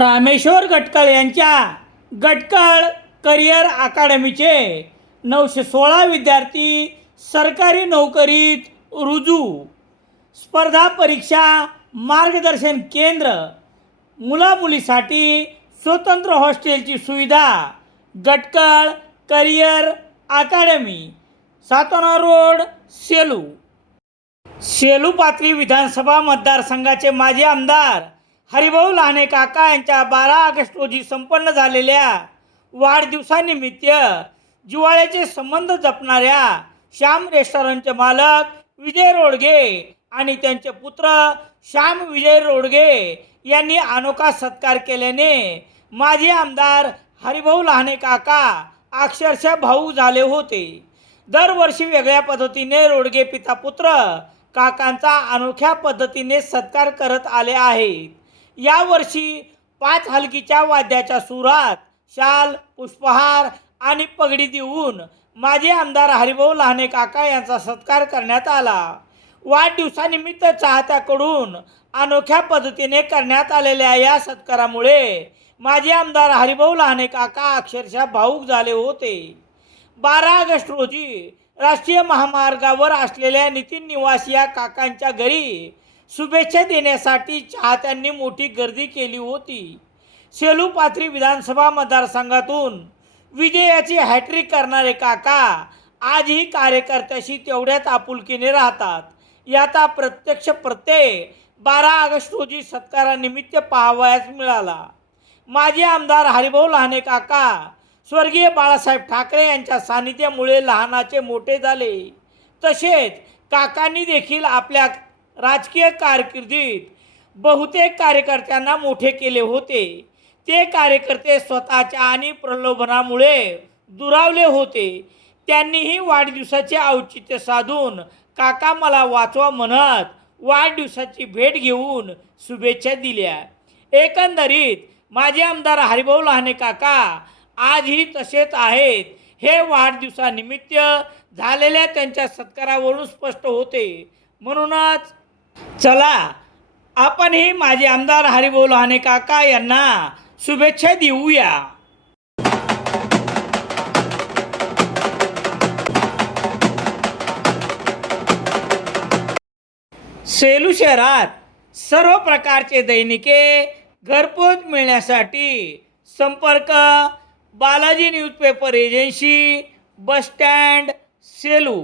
रामेश्वर गटकळ यांच्या गटकळ करिअर अकादमीचे 916 विद्यार्थी सरकारी नोकरीत रुजू. स्पर्धा परीक्षा मार्गदर्शन केंद्र, मुलामुलीसाठी स्वतंत्र हॉस्टेलची सुविधा. गटकळ करिअर अकादमी, सातोना रोड, सेलू. सेलू पाथरी विधानसभा मतदारसंघाचे माजी आमदार हरिभाऊ लहाने काका यांच्या 12 ऑगस्ट रोजी संपन्न झालेल्या वाढदिवसानिमित्त जिव्हाळ्याचे संबंध जपणाऱ्या श्याम रेस्टॉरंटचे मालक विजय रोडगे आणि त्यांचे पुत्र श्याम विजय रोडगे यांनी अनोखा सत्कार केल्याने माजी आमदार हरिभाऊ लहाने काका अक्षरशः भावूक झाले होते. दरवर्षी वेगळ्या पद्धतीने रोडगे पिता पुत्र काकांचा अनोख्या पद्धतीने सत्कार करत आले आहेत. यावर्षी 5 हलकीच्या वाद्याच्या सुरात शाल, पुष्पहार आणि पगडी देऊन माजी आमदार हरिभाऊ लहाने काका यांचा सत्कार करण्यात आला. वाढदिवसानिमित्त चाहत्याकडून अनोख्या पद्धतीने करण्यात आलेल्या या सत्कारामुळे माजी आमदार हरिभाऊ लहाने काका अक्षरशः भावूक झाले होते. 12 ऑगस्ट रोजी राष्ट्रीय महामार्गावर असलेल्या नितीन निवास या काकांच्या घरी शुभेच्छा देण्यासाठी चाहत्यांनी मोठी गर्दी केली होती. सेलू पाथरी विधानसभा मतदारसंघातून विजयाची हॅट्रिक करणारे काका आजही कार्यकर्त्याशी तेवढ्याच आपुलकीने राहतात. याचा प्रत्यक्ष प्रत्यय 12 ऑगस्ट रोजी सत्कारानिमित्त पाहावयास मिळाला. माजी आमदार हरिभाऊ लहाने काका स्वर्गीय बाळासाहेब ठाकरे यांच्या सानिध्यामुळे लहानाचे मोठे झाले. तसेच काकांनी देखील आपल्या राजकीय कारकिर्दीत बहुतेक कार्यकर्त्यांना मोठे केले होते. ते कार्यकर्ते स्वतःच्या आणि प्रलोभनामुळे दुरावले होते. त्यांनीही वाढदिवसाचे औचित्य साधून काका मला वाचवा म्हणत वाढदिवसाची भेट घेऊन शुभेच्छा दिल्या. एकंदरीत माजी आमदार हरिभाऊ लहाने काका आजही तसेच आहेत हे वाढदिवसानिमित्त झालेल्या त्यांच्या सत्कारावरून स्पष्ट होते. म्हणूनच चला आपणही माजी आमदार हरिभाऊ लहाने काका यांना शुभेच्छा देऊया. सेलू शहरात सर्व प्रकारचे दैनिके घरपोच मिळण्यासाठी संपर्क Balaji newspaper agency, bus stand, Selu.